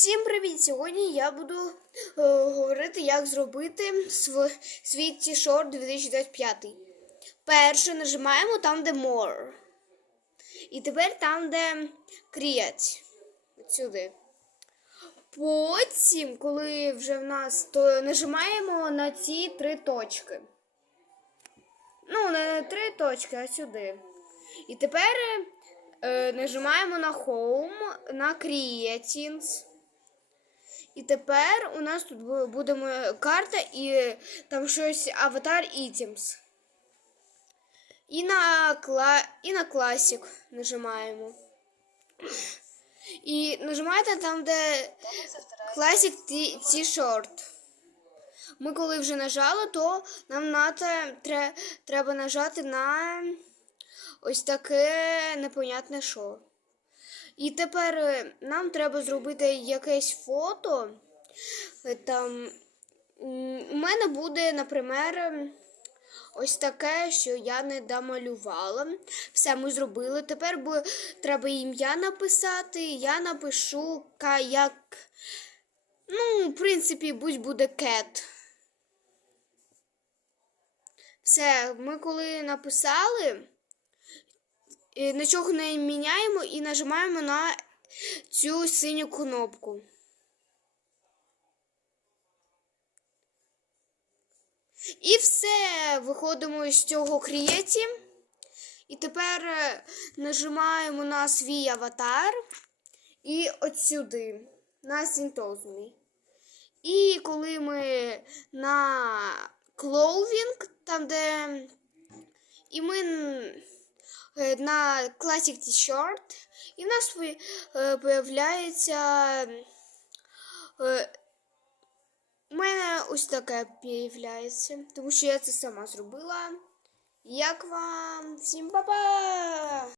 Всім привіт! Сьогодні я буду е, говорити, як зробити св... свій T-shirt 2025. Перше нажимаємо там, де More. І тепер там, де Create. От Сюди. Потім, коли вже в нас, то нажимаємо на ці три точки. Ну, не на три точки, а сюди. І тепер е, нажимаємо на Home, на Creatings. І тепер у нас тут буде карта і там щось аватар Items. І на, кла... і на Classic нажимаємо. І нажимаєте там, де Classic T- T-shirt. Ми коли вже нажали, то нам надо, тре, треба нажати на ось таке непонятне що. І тепер е, нам треба зробити якесь фото. Е, Там у мене буде, наприклад, ось таке, що я не домалювала. Все ми зробили. Тепер бу- треба ім'я написати. Я напишу як. Ну, в принципі, будь буде кет. Все, ми коли написали, нічого не міняємо і нажимаємо на цю синю кнопку. І все, виходимо з цього крієті. І тепер е, нажимаємо на свій аватар і от сюди, на синтозний. І коли ми на клоувінг, там де і ми е, на Classic T-shirt, і в нас е, появляється. е, У мене ось таке появляється, тому що я це сама зробила. Як вам? Всім па-па!